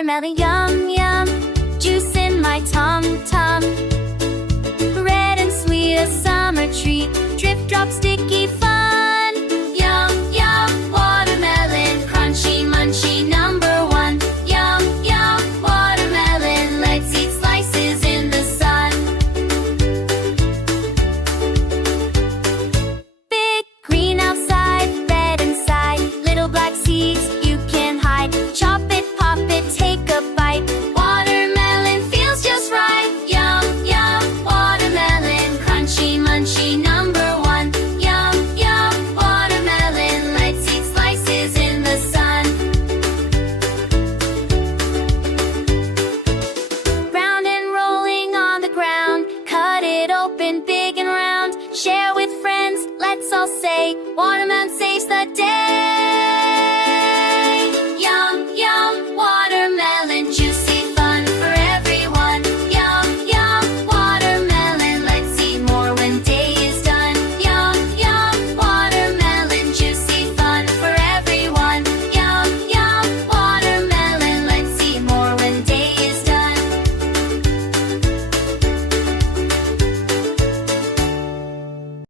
Watermelon, yum, yum. Juice in my tum-tum. Red and sweet, a summer treat. Drip, drop, sticky fun. Yum, yum. Watermelon, crunchy, munchy, number one. Yum, yum. Watermelon, let's eat slices in the sun. Big green outside, red inside. Little black seeds you can hide. Chop it, pop it, take a bite. Watermelon feels just right. Yum, yum. Watermelon, crunchy, munchy, number one. Yum, yum. Watermelon, let's eat slices in the sun. Round and rolling on the ground. Cut it open big and round. Share with friends, let's all say, watermelon saves the day.